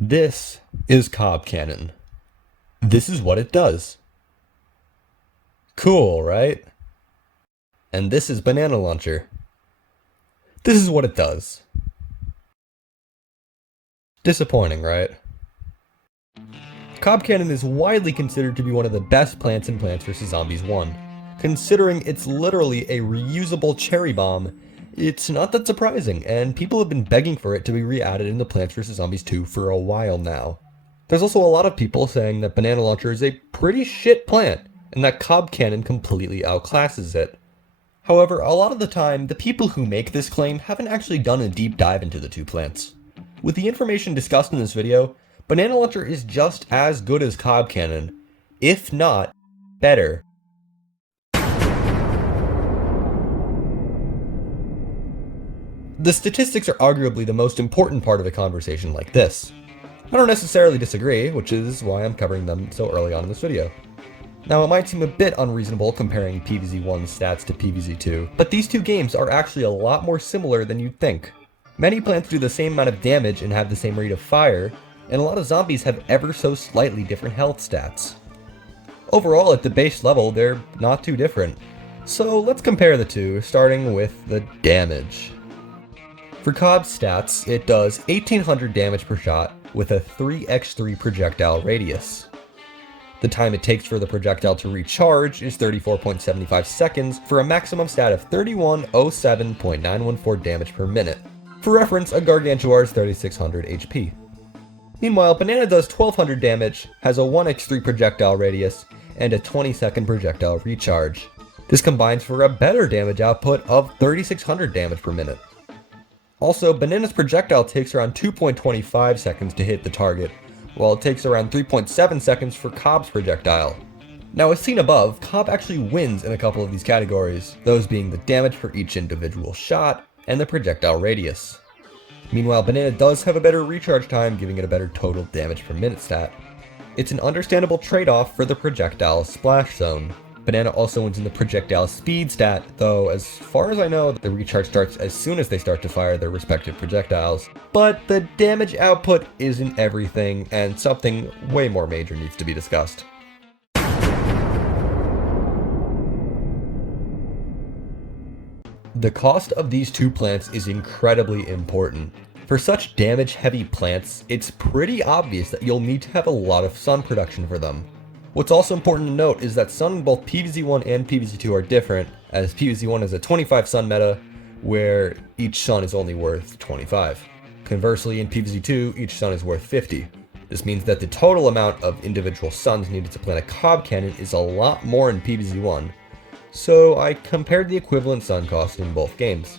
This is Cob Cannon. This is what it does. Cool, right? And this is Banana Launcher. This is what it does. Disappointing, right? Cob Cannon is widely considered to be one of the best plants in Plants vs. Zombies 1. Considering it's literally a reusable cherry bomb, it's not that surprising, and people have been begging for it to be re-added into Plants vs. Zombies 2 for a while now. There's also a lot of people saying that Banana Launcher is a pretty shit plant, and that Cob Cannon completely outclasses it. However, a lot of the time, the people who make this claim haven't actually done a deep dive into the two plants. With the information discussed in this video, Banana Launcher is just as good as Cob Cannon, if not better. The statistics are arguably the most important part of a conversation like this. I don't necessarily disagree, which is why I'm covering them so early on in this video. Now, it might seem a bit unreasonable comparing PvZ1's stats to PvZ2, but these two games are actually a lot more similar than you'd think. Many plants do the same amount of damage and have the same rate of fire, and a lot of zombies have ever so slightly different health stats. Overall, at the base level, they're not too different. So let's compare the two, starting with the damage. For Cob's stats, it does 1800 damage per shot with a 3x3 projectile radius. The time it takes for the projectile to recharge is 34.75 seconds for a maximum stat of 3107.914 damage per minute. For reference, a Gargantuar is 3600 HP. Meanwhile, Banana does 1200 damage, has a 1x3 projectile radius, and a 20-second projectile recharge. This combines for a better damage output of 3600 damage per minute. Also, Banana's projectile takes around 2.25 seconds to hit the target, while it takes around 3.7 seconds for Cob's projectile. Now, as seen above, Cob actually wins in a couple of these categories, those being the damage for each individual shot and the projectile radius. Meanwhile, Banana does have a better recharge time, giving it a better total damage per minute stat. It's an understandable trade-off for the projectile splash zone. Banana also wins in the projectile speed stat, though as far as I know, the recharge starts as soon as they start to fire their respective projectiles. But the damage output isn't everything, and something way more major needs to be discussed. The cost of these two plants is incredibly important. For such damage-heavy plants, it's pretty obvious that you'll need to have a lot of sun production for them. What's also important to note is that sun in both PvZ1 and PvZ2 are different, as PvZ1 has a 25 sun meta, where each sun is only worth 25. Conversely, in PvZ2, each sun is worth 50. This means that the total amount of individual suns needed to plant a Cob Cannon is a lot more in PvZ1, so I compared the equivalent sun cost in both games.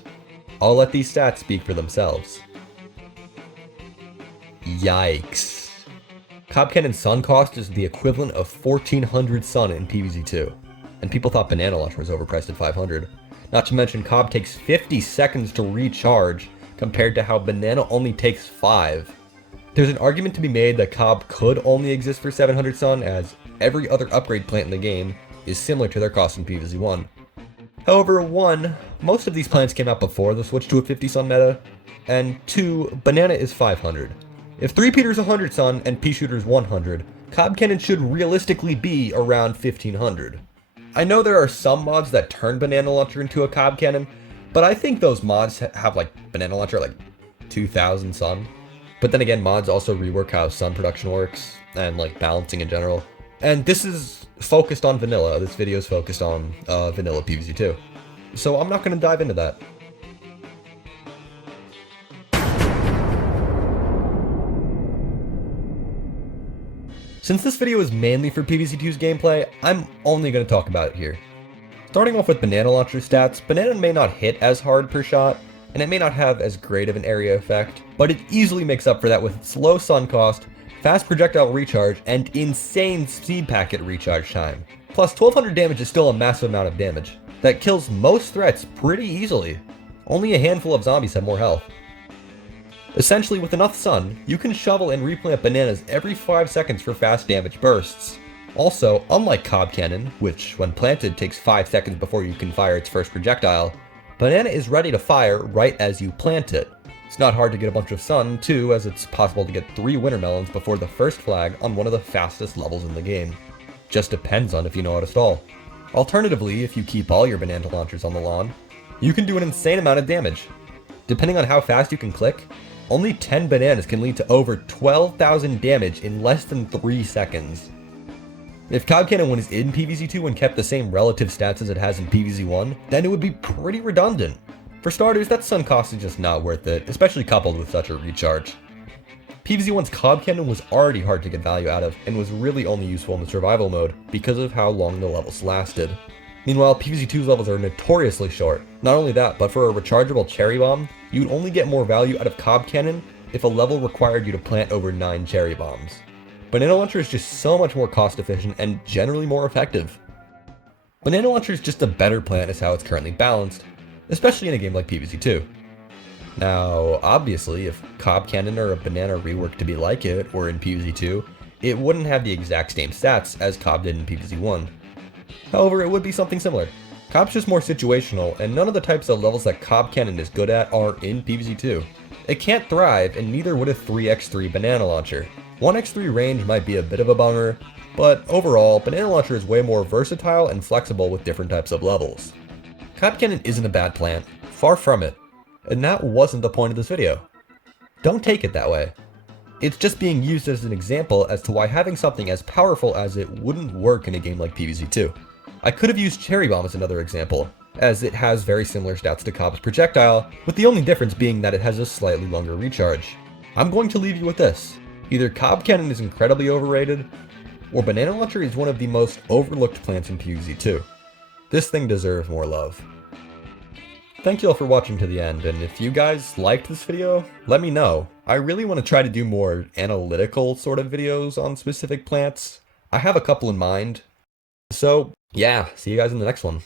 I'll let these stats speak for themselves. Yikes. Cob Cannon's sun cost is the equivalent of 1400 sun in PvZ2, and people thought Banana Launcher was overpriced at 500. Not to mention Cob takes 50 seconds to recharge, compared to how Banana only takes 5. There's an argument to be made that Cob could only exist for 700 sun, as every other upgrade plant in the game is similar to their cost in PvZ1. However, 1, most of these plants came out before the switch to a 50 sun meta, and 2, Banana is 500. If threepeater is 100 sun and peashooter is 100, Cob Cannon should realistically be around 1500. I know there are some mods that turn Banana Launcher into a Cob Cannon, but I think those mods have like Banana Launcher like 2000 sun. But then again, mods also rework how sun production works and like balancing in general. And this is focused on vanilla. This video is focused on vanilla PvZ2. So I'm not going to dive into that. Since this video is mainly for PvZ2's gameplay, I'm only going to talk about it here. Starting off with Banana Launcher stats, Banana may not hit as hard per shot, and it may not have as great of an area effect, but it easily makes up for that with its low sun cost, fast projectile recharge, and insane speed packet recharge time. Plus, 1200 damage is still a massive amount of damage that kills most threats pretty easily. Only a handful of zombies have more health. Essentially, with enough sun, you can shovel and replant bananas every 5 seconds for fast damage bursts. Also, unlike Cob Cannon, which when planted takes 5 seconds before you can fire its first projectile, Banana is ready to fire right as you plant it. It's not hard to get a bunch of sun, too, as it's possible to get 3 winter melons before the first flag on one of the fastest levels in the game. Just depends on if you know how to stall. Alternatively, if you keep all your banana launchers on the lawn, you can do an insane amount of damage. Depending on how fast you can click, only 10 bananas can lead to over 12,000 damage in less than 3 seconds. If Cob Cannon is in PvZ2 and kept the same relative stats as it has in PvZ1, then it would be pretty redundant. For starters, that sun cost is just not worth it, especially coupled with such a recharge. PvZ1's Cob Cannon was already hard to get value out of, and was really only useful in the survival mode because of how long the levels lasted. Meanwhile, PvZ2's levels are notoriously short. Not only that, but for a rechargeable cherry bomb, you would only get more value out of Cob Cannon if a level required you to plant over 9 cherry bombs. Banana Launcher is just so much more cost efficient and generally more effective. Banana Launcher is just a better plant as how it's currently balanced, especially in a game like PvZ2. Now, obviously, if Cob Cannon or a banana reworked to be like it were in PvZ2, it wouldn't have the exact same stats as Cob did in PvZ1. However, it would be something similar. Cob's just more situational, and none of the types of levels that Cob Cannon is good at are in PvZ2. It can't thrive, and neither would a 3x3 banana launcher. 1x3 range might be a bit of a bummer, but overall, banana launcher is way more versatile and flexible with different types of levels. Cob Cannon isn't a bad plant, far from it, and that wasn't the point of this video. Don't take it that way. It's just being used as an example as to why having something as powerful as it wouldn't work in a game like PvZ2. I could have used Cherry Bomb as another example, as it has very similar stats to Cob's projectile, with the only difference being that it has a slightly longer recharge. I'm going to leave you with this. Either Cob Cannon is incredibly overrated, or Banana Launcher is one of the most overlooked plants in PvZ2. This thing deserves more love. Thank you all for watching to the end, and if you guys liked this video, let me know. I really want to try to do more analytical sort of videos on specific plants. I have a couple in mind. So, yeah, see you guys in the next one.